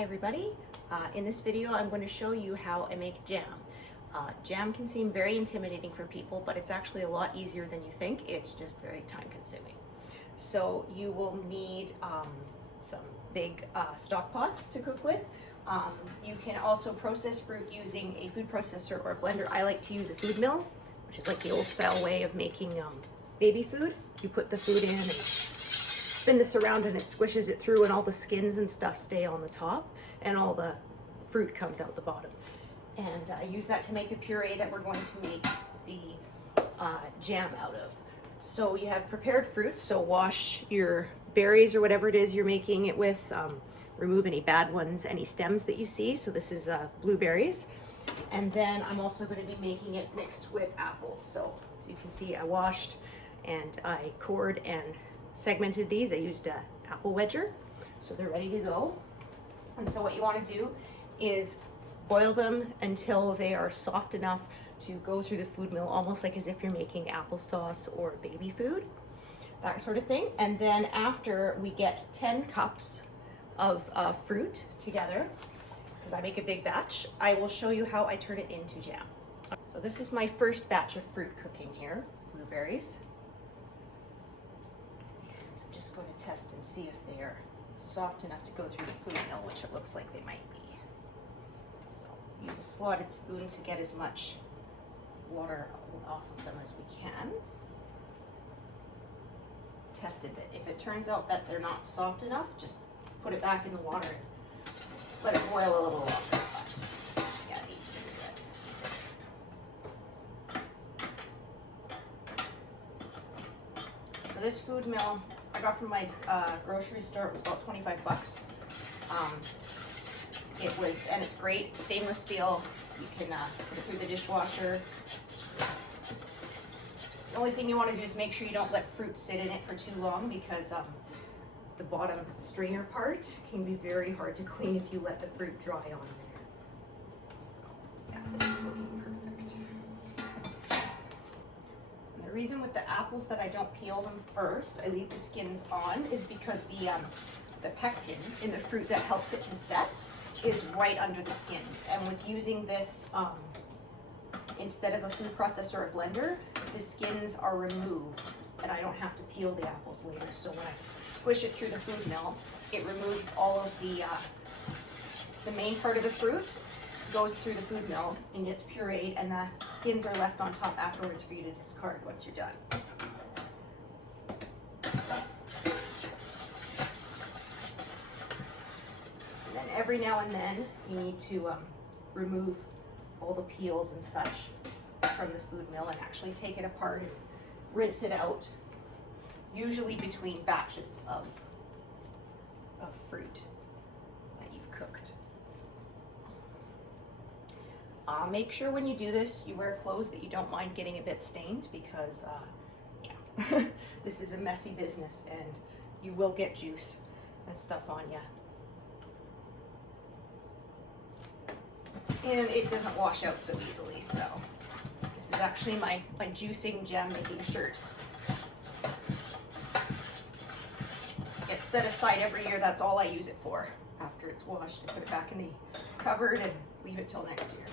Hi everybody. In this video I'm going to show you how I make jam. Jam can seem very intimidating for people, but it's actually a lot easier than you think. It's just very time consuming. So you will need some big stock pots to cook with. You can also process fruit using a food processor or a blender. I like to use a food mill, which is like the old style way of making baby food. You put the food in and spin this around and it squishes it through, and all the skins and stuff stay on the top and all the fruit comes out the bottom. And I use that to make the puree that we're going to make the jam out of. So you have prepared fruit, so wash your berries or whatever it is you're making it with. Remove any bad ones, any stems that you see. So this is blueberries. And then I'm also going to be making it mixed with apples. So as you can see, I washed and I cored and segmented these. I used a apple wedger, so they're ready to go. And so what you want to do is boil them until they are soft enough to go through the food mill, almost like as if you're making applesauce or baby food, that sort of thing. And then after we get 10 cups of fruit together, because I make a big batch, I will show you how I turn it into jam. So this is my first batch of fruit cooking here, blueberries. I'm just going to test and see if they are soft enough to go through the food mill, which it looks like they might be. So use a slotted spoon to get as much water off of them as we can. Tested that if it turns out that they're not soft enough, just put it back in the water and let it boil a little longer. But yeah, these seem good. So this food mill I got from my grocery store. It was about 25 bucks. And it's great, stainless steel. You can put it through the dishwasher. The only thing you want to do is make sure you don't let fruit sit in it for too long, because the bottom strainer part can be very hard to clean if you let the fruit dry on there. So yeah, this is looking perfect. And the reason with the apples that I don't peel them first, I leave the skins on, is because the pectin in the fruit that helps it to set is right under the skins. And with using this instead of a food processor or a blender, the skins are removed and I don't have to peel the apples later. So when I squish it through the food mill, it removes all of the main part of the fruit, goes through the food mill and gets pureed, and the skins are left on top afterwards for you to discard once you're done. And then every now and then you need to remove all the peels and such from the food mill and actually take it apart and rinse it out, usually between batches of fruit that you've cooked. Make sure when you do this you wear clothes that you don't mind getting a bit stained, because yeah, this is a messy business and you will get juice and stuff on you. And it doesn't wash out so easily, so this is actually my juicing jam making shirt. It gets set aside every year. That's all I use it for. After it's washed, I put it back in the cupboard and leave it till next year.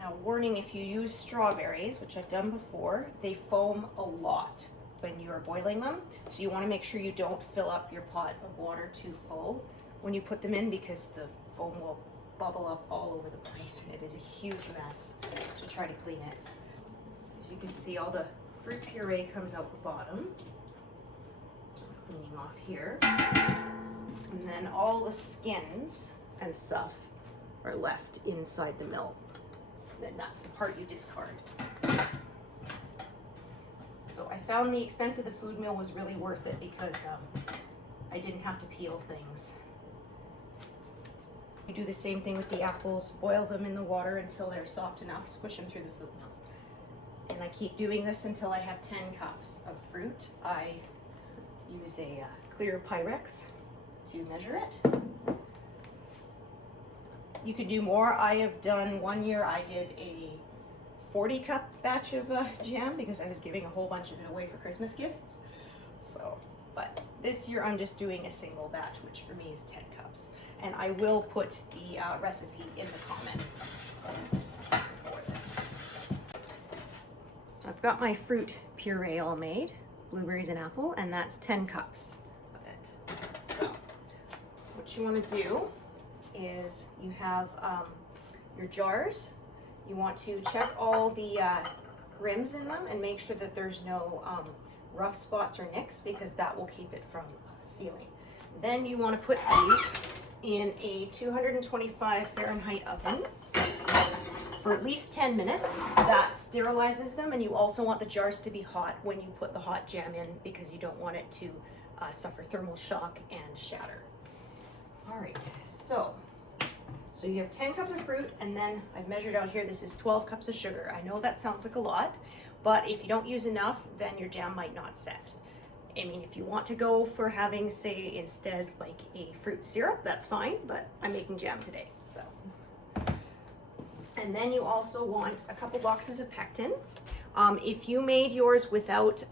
Now, warning, if you use strawberries, which I've done before, they foam a lot when you are boiling them, so you want to make sure you don't fill up your pot of water too full when you put them in, because the foam will bubble up all over the place and it is a huge mess to try to clean it. So as you can see, all the fruit puree comes out the bottom. Cleaning off here, and then all the skins and stuff are left inside the mill. Then that's the part you discard. So I found the expense of the food mill was really worth it, because I didn't have to peel things. You do the same thing with the apples, boil them in the water until they're soft enough, squish them through the food mill. And I keep doing this until I have 10 cups of fruit. I use a clear Pyrex to measure it. You could do more. I have done, one year I did a 40-cup batch of jam because I was giving a whole bunch of it away for Christmas gifts. So, but this year I'm just doing a single batch, which for me is 10 cups. And I will put the recipe in the comments for this. So I've got my fruit puree all made, blueberries and apple, and that's 10 cups of it. So what you want to do is you have your jars. You want to check all the rims in them and make sure that there's no rough spots or nicks, because that will keep it from sealing. Then you want to put these in a 225 Fahrenheit oven for at least 10 minutes. That sterilizes them, and you also want the jars to be hot when you put the hot jam in, because you don't want it to suffer thermal shock and shatter. All right, so you have 10 cups of fruit, and then I've measured out here, this is 12 cups of sugar. I know that sounds like a lot, but if you don't use enough, then your jam might not set. I mean, if you want to go for having, say, instead like a fruit syrup, that's fine, but I'm making jam today, so. And then you also want a couple boxes of pectin. If you made yours without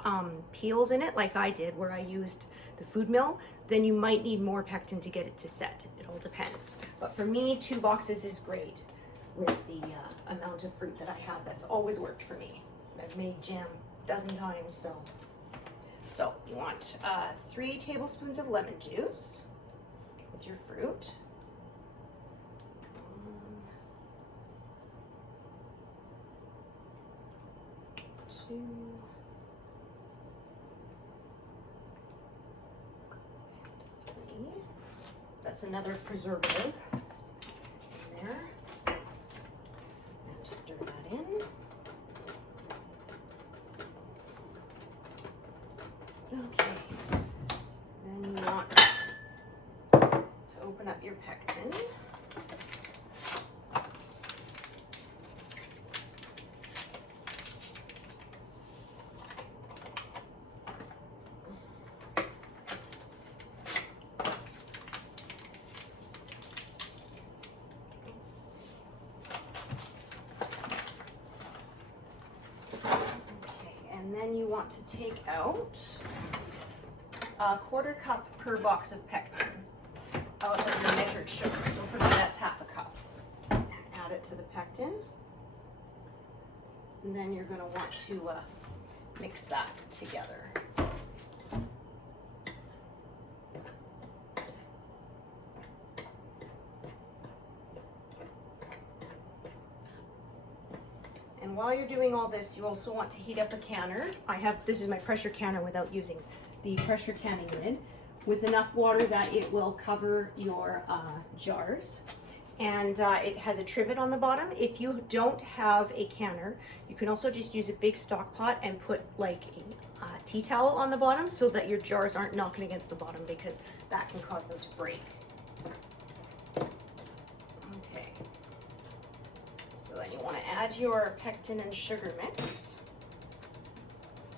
peels in it, like I did, where I used the food mill, then you might need more pectin to get it to set. It all depends. But for me, 2 boxes is great with the amount of fruit that I have. That's always worked for me. I've made jam a dozen times, so you want 3 tablespoons of lemon juice with your fruit. 2, and 3. That's another preservative in there. And stir that in. Okay. Then you want to open up your pectin. And then you want to take out a 1/4 cup per box of pectin out of the measured sugar. So for me, that's 1/2 cup. And add it to the pectin. And then you're going to want to mix that together. And while you're doing all this, you also want to heat up a canner. This is my pressure canner without using the pressure canning lid, with enough water that it will cover your jars. And it has a trivet on the bottom. If you don't have a canner, you can also just use a big stock pot and put like a tea towel on the bottom so that your jars aren't knocking against the bottom, because that can cause them to break. Okay. So then you want to add your pectin and sugar mix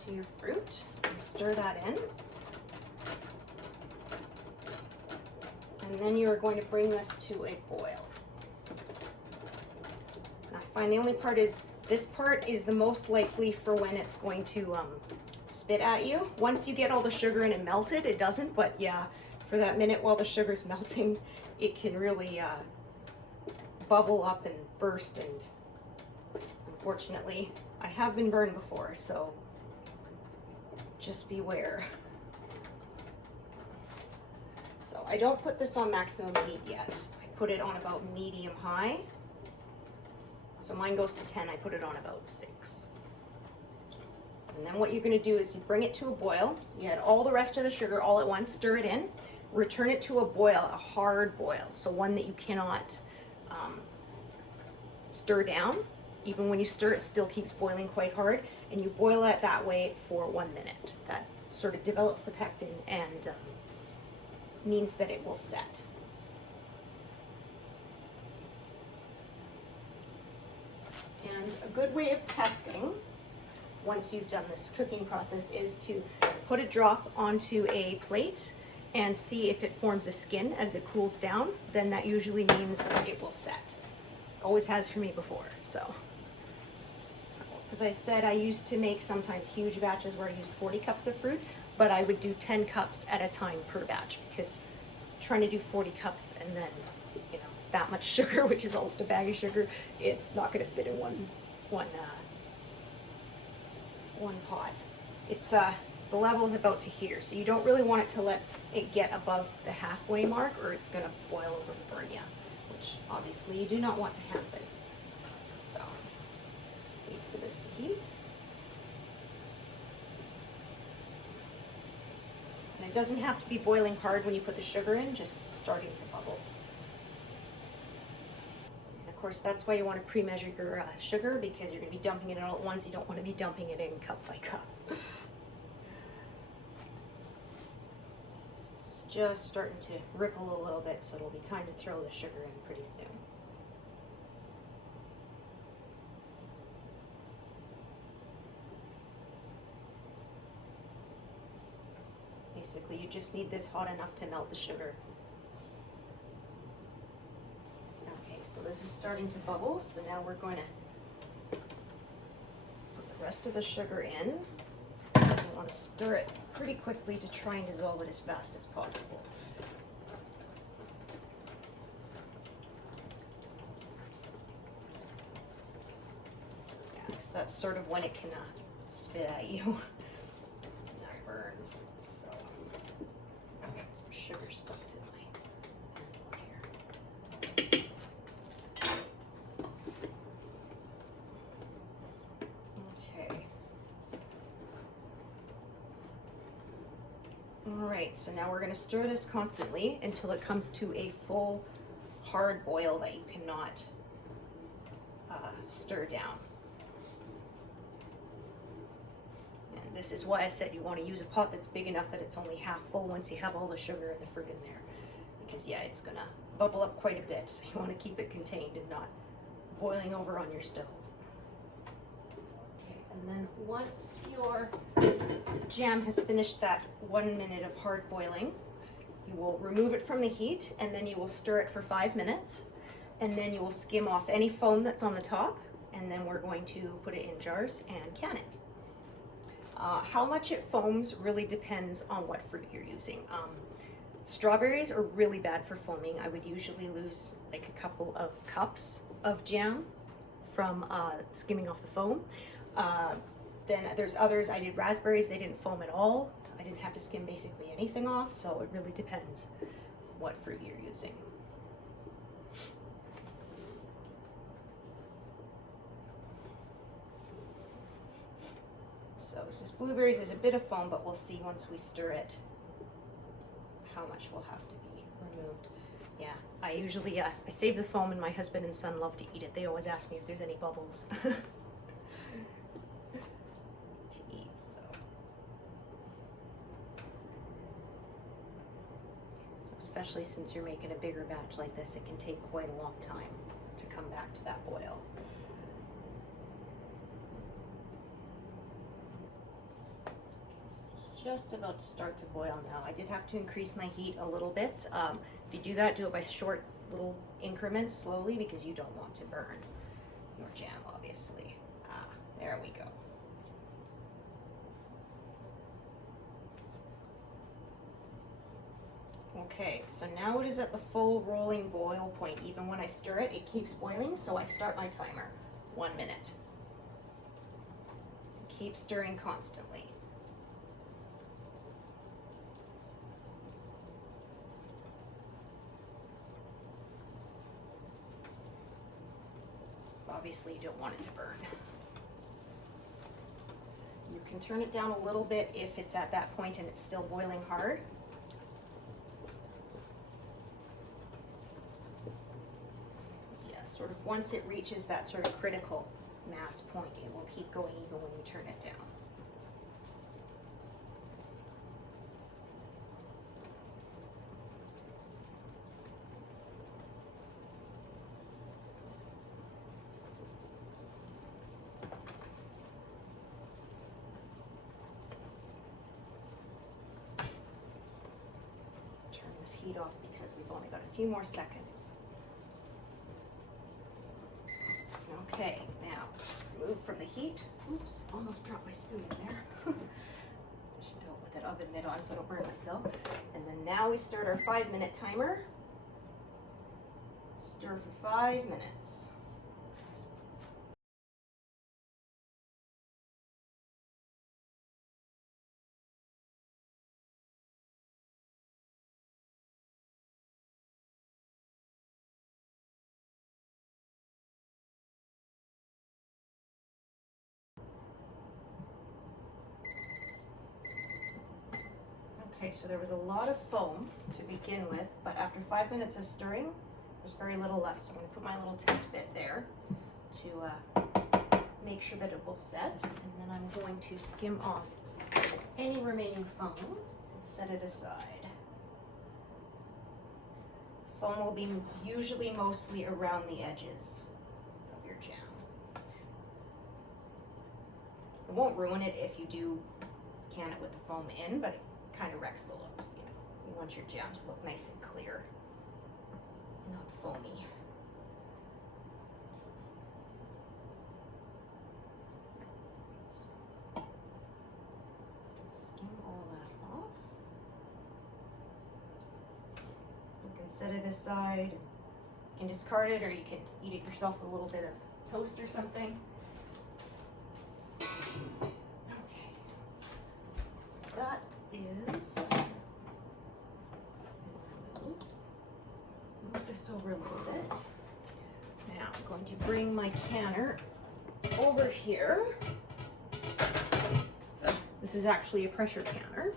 to your fruit and stir that in. And then you are going to bring this to a boil. And I find the only part is, this part is the most likely for when it's going to spit at you. Once you get all the sugar in and melted, it doesn't, but yeah, for that minute while the sugar's melting, it can really bubble up and burst, and unfortunately I have been burned before, so just beware. So I don't put this on maximum heat yet. I put it on about medium high. So mine goes to 10, I put it on about 6. And then what you're going to do is you bring it to a boil. You add all the rest of the sugar all at once, stir it in, return it to a boil, a hard boil, so one that you cannot stir down. Even when you stir, it still keeps boiling quite hard, and you boil it that way for 1 minute. That sort of develops the pectin and means that it will set. And a good way of testing, once you've done this cooking process, is to put a drop onto a plate and see if it forms a skin as it cools down. Then that usually means it will set. Always has for me before. So as I said, I used to make sometimes huge batches where I used 40 cups of fruit. but I would do 10 cups at a time per batch, because trying to do 40 cups and then, you know, that much sugar, which is almost a bag of sugar, it's not going to fit in one pot. It's the level is about to heater, so you don't really want it to let it get above the halfway mark, or it's going to boil over and burn you, which obviously you do not want to happen. So let's wait for this to heat. And it doesn't have to be boiling hard when you put the sugar in, just starting to bubble. And of course, that's why you want to pre-measure your sugar, because you're going to be dumping it in all at once. You don't want to be dumping it in cup by cup. Just starting to ripple a little bit, so it'll be time to throw the sugar in pretty soon. Basically, you just need this hot enough to melt the sugar. Okay, so this is starting to bubble, so now we're going to put the rest of the sugar in. You want to stir it pretty quickly to try and dissolve it as fast as possible. Yeah, because that's sort of when it can spit at you. Now it burns. So I've got some sugar stuck to my handle here. Okay. Alright, so now we're going to stir this constantly until it comes to a full hard boil that you cannot stir down. And this is why I said you want to use a pot that's big enough that it's only half full once you have all the sugar and the fruit in there. Because yeah, it's going to bubble up quite a bit, so you want to keep it contained and not boiling over on your stove. And then once your jam has finished that 1 minute of hard boiling, you will remove it from the heat, and then you will stir it for 5 minutes, and then you will skim off any foam that's on the top, and then we're going to put it in jars and can it. How much it foams really depends on what fruit you're using. Strawberries are really bad for foaming. I would usually lose like a couple of cups of jam from skimming off the foam. Then there's others, I did raspberries, they didn't foam at all. I didn't have to skim basically anything off, so it really depends what fruit you're using. So since blueberries is a bit of foam, but we'll see once we stir it how much will have to be removed. Yeah, I usually, I save the foam, and my husband and son love to eat it. They always ask me if there's any bubbles. Especially since you're making a bigger batch like this, it can take quite a long time to come back to that boil. It's just about to start to boil now. I did have to increase my heat a little bit. If you do that, do it by short little increments slowly, because you don't want to burn your jam, obviously. There we go. Okay, so now it is at the full rolling boil point. Even when I stir it, it keeps boiling, so I start my timer. 1 minute. Keep stirring constantly. So obviously you don't want it to burn. You can turn it down a little bit if it's at that point and it's still boiling hard. Sort of once it reaches that sort of critical mass point, it will keep going even when you turn it down. Turn this heat off because we've only got a few more seconds. Okay, now remove from the heat. Oops, almost dropped my spoon in there. Should go with it oven mitt on so I don't burn myself. And then now we start our 5-minute timer. Stir for 5 minutes. Okay, so there was a lot of foam to begin with, but after 5 minutes of stirring, there's very little left. So I'm going to put my little test bit there to make sure that it will set. And then I'm going to skim off any remaining foam and set it aside. Foam will be usually mostly around the edges of your jam. It won't ruin it if you do can it with the foam in, but it kind of wrecks the look. You know, you want your jam to look nice and clear, not foamy. So, skim all that off. You can set it aside. You can discard it, or you can eat it yourself with a little bit of toast or something. Okay, so that is, move this over a little bit. Now I'm going to bring my canner over here. This is actually a pressure canner.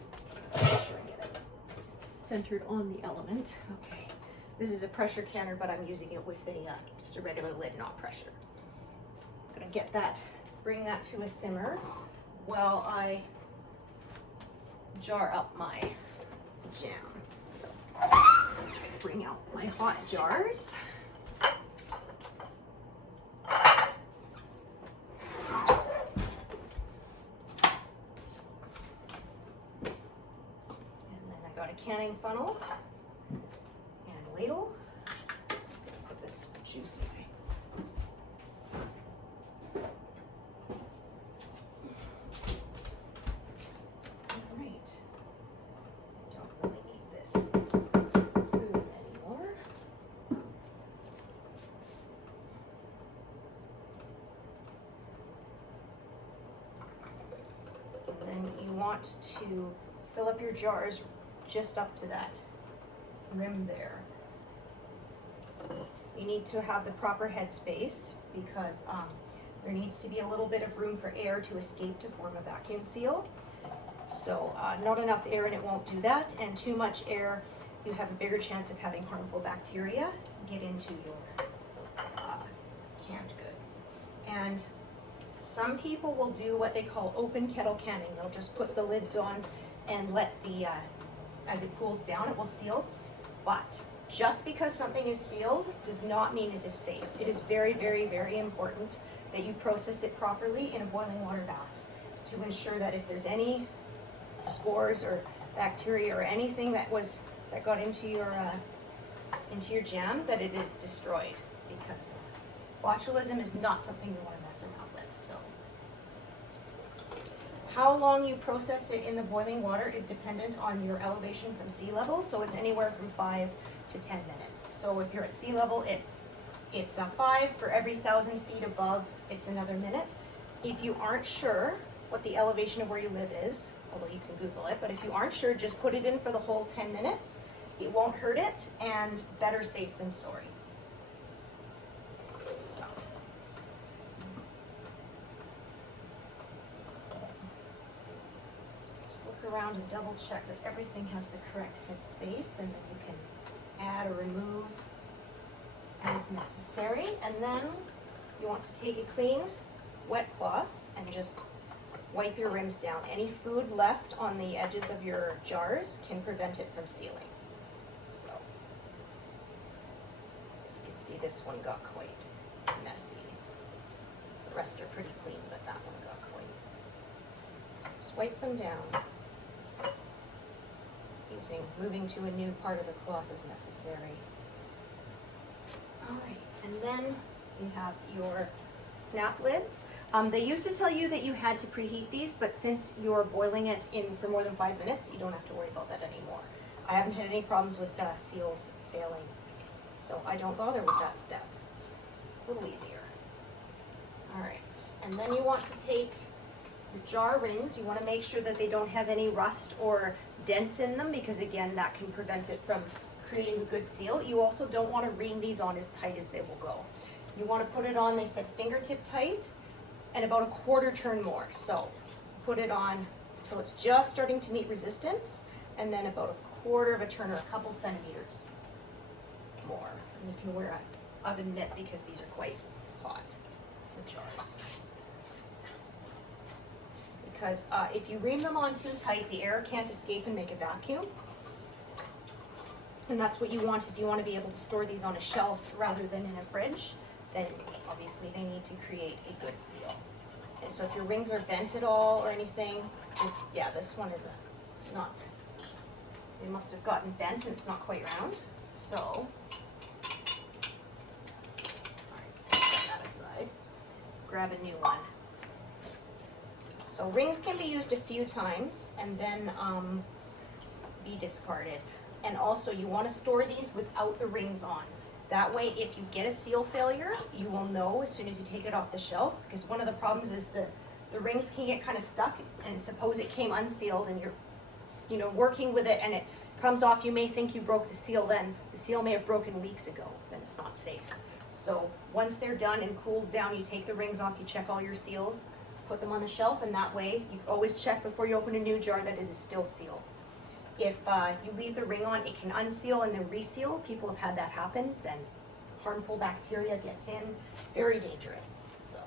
Make sure I get it centered on the element. Okay, this is a pressure canner, but I'm using it with just a regular lid, not pressure. I'm gonna get that, bring that to a simmer while I jar up my jam. So bring out my hot jars. And then I got a canning funnel and a ladle. Just gonna put this juice away. Want to fill up your jars just up to that rim there. You need to have the proper headspace because there needs to be a little bit of room for air to escape to form a vacuum seal. So not enough air and it won't do that, and too much air, you have a bigger chance of having harmful bacteria get into your canned goods. And some people will do what they call open kettle canning. They'll just put the lids on and let the, as it cools down, it will seal. But just because something is sealed does not mean it is safe. It is very, very, very important that you process it properly in a boiling water bath to ensure that if there's any spores or bacteria or anything that got into your jam, that it is destroyed, because botulism is not something you want to mess around with. So how long you process it in the boiling water is dependent on your elevation from sea level. So it's anywhere from 5 to 10 minutes. So if you're at sea level, it's 5. For every 1,000 feet above, it's another minute. If you aren't sure what the elevation of where you live is, although you can Google it, but if you aren't sure, just put it in for the whole 10 minutes. It won't hurt it, and better safe than sorry. So. Just look around and double check that everything has the correct headspace, and then you can add or remove as necessary. And then you want to take a clean, wet cloth and just wipe your rims down. Any food left on the edges of your jars can prevent it from sealing. So, as you can see, this one got quite messy. The rest are pretty clean, but that one got quite. So just wipe them down. Moving to a new part of the cloth is necessary. All right, and then you have your snap lids. They used to tell you that you had to preheat these, but since you're boiling it in for more than 5 minutes, you don't have to worry about that anymore. I haven't had any problems with seals failing, so I don't bother with that step. It's a little easier. All right, and then you want to take the jar rings. You want to make sure that they don't have any rust or dents in them, because again, that can prevent it from creating a good seal. You also don't want to ring these on as tight as they will go. You want to put it on, they said fingertip tight, and about a quarter turn more. So put it on until it's just starting to meet resistance, and then about a quarter of a turn or a couple centimeters more. And you can wear an oven mitt because these are quite hot, the jars. Because if you ream them on too tight, the air can't escape and make a vacuum. And that's what you want if you want to be able to store these on a shelf rather than in a fridge. Then obviously they need to create a good seal. And so if your rings are bent at all or anything, this one is not, they must have gotten bent and it's not quite round. So, all right, put that aside, grab a new one. So rings can be used a few times and then be discarded. And also you want to store these without the rings on. That way, if you get a seal failure, you will know as soon as you take it off the shelf, because one of the problems is the rings can get kind of stuck, and suppose it came unsealed and you're working with it and it comes off, you may think you broke the seal then. The seal may have broken weeks ago, then it's not safe. So once they're done and cooled down, you take the rings off, you check all your seals, put them on the shelf, and that way you always check before you open a new jar that it is still sealed. If you leave the ring on, it can unseal and then reseal. People have had that happen. Then harmful bacteria gets in. Very dangerous. So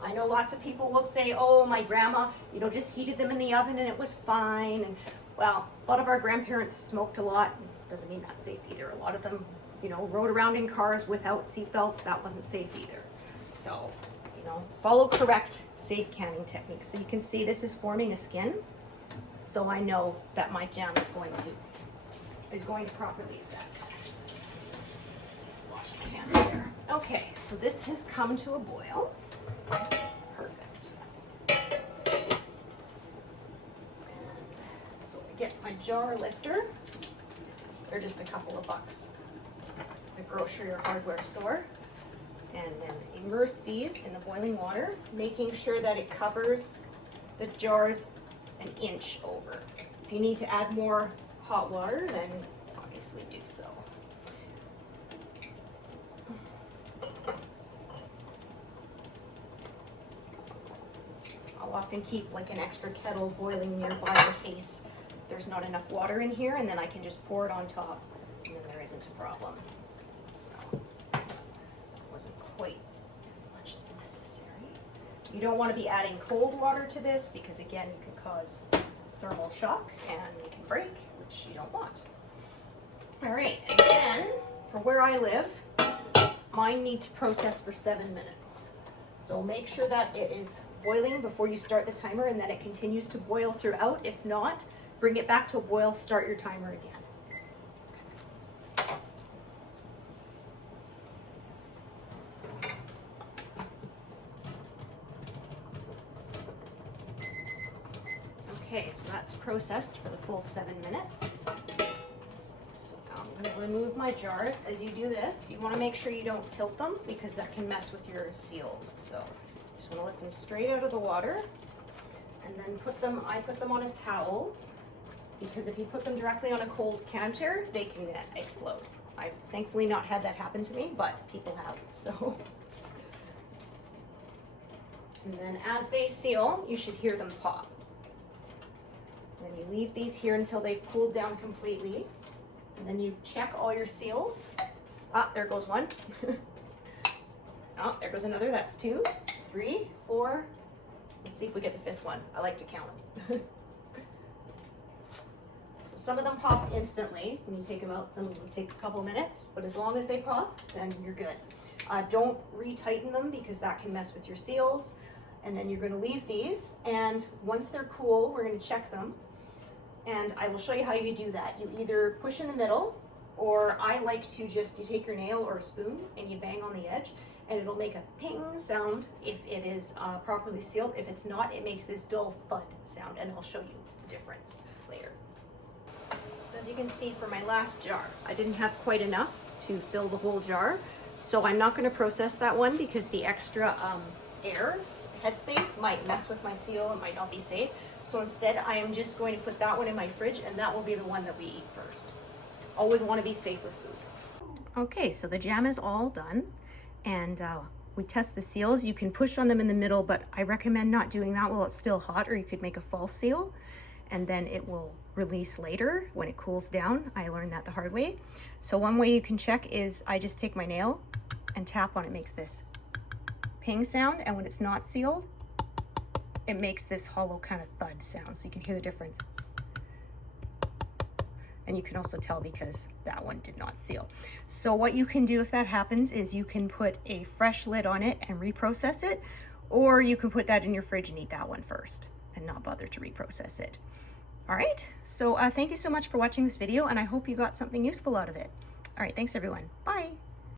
I know lots of people will say, oh, my grandma, just heated them in the oven and it was fine. And well, a lot of our grandparents smoked a lot. Doesn't mean that's safe either. A lot of them, rode around in cars without seatbelts. That wasn't safe either. So, follow correct safe canning techniques. So you can see this is forming a skin. So I know that my jam is going to properly set. Wash my hands there. Okay, so this has come to a boil. Perfect. And so I get my jar lifter. They're just a couple of bucks at the grocery or hardware store. And then immerse these in the boiling water, making sure that it covers the jars an inch over. If you need to add more hot water, then obviously do so. I'll often keep like an extra kettle boiling nearby in case there's not enough water in here, and then I can just pour it on top, and then there isn't a problem. So, wasn't quite as much as necessary. You don't want to be adding cold water to this because again, you can cause thermal shock and you can break, which you don't want. All right, and then for where I live, mine need to process for 7 minutes. So make sure that it is boiling before you start the timer and that it continues to boil throughout. If not, bring it back to a boil, start your timer again. Okay, so that's processed for the full 7 minutes. So now I'm going to remove my jars. As you do this, you want to make sure you don't tilt them because that can mess with your seals. So just want to lift them straight out of the water and then I put them on a towel because if you put them directly on a cold counter, they can explode. I've thankfully not had that happen to me, but people have, so. And then as they seal, you should hear them pop. Then you leave these here until they've cooled down completely. And then you check all your seals. Ah, there goes one. Oh, there goes another. That's 2, 3, 4. Let's see if we get the 5th one. I like to count them. So some of them pop instantly when you take them out. Some of them take a couple minutes, but as long as they pop, then you're good. Don't retighten them because that can mess with your seals. And then you're going to leave these, and once they're cool, we're going to check them. And I will show you how you do that. You either push in the middle, or I like to you take your nail or a spoon and you bang on the edge, and it'll make a ping sound if it is properly sealed. If it's not, it makes this dull thud sound, and I'll show you the difference later. As you can see for my last jar, I didn't have quite enough to fill the whole jar, so I'm not going to process that one because the extra headspace might mess with my seal and might not be safe. So instead, I am just going to put that one in my fridge, and that will be the one that we eat first. Always want to be safe with food. Okay, so the jam is all done, and we test the seals. You can push on them in the middle, but I recommend not doing that while it's still hot, or you could make a false seal, and then it will release later when it cools down. I learned that the hard way. So one way you can check is I just take my nail and tap on it. It makes this ping sound, and when it's not sealed, it makes this hollow kind of thud sound, so you can hear the difference. And you can also tell because that one did not seal. So what you can do if that happens is you can put a fresh lid on it and reprocess it, or you can put that in your fridge and eat that one first and not bother to reprocess it. All right, so thank you so much for watching this video, and I hope you got something useful out of it. All right, thanks everyone. Bye.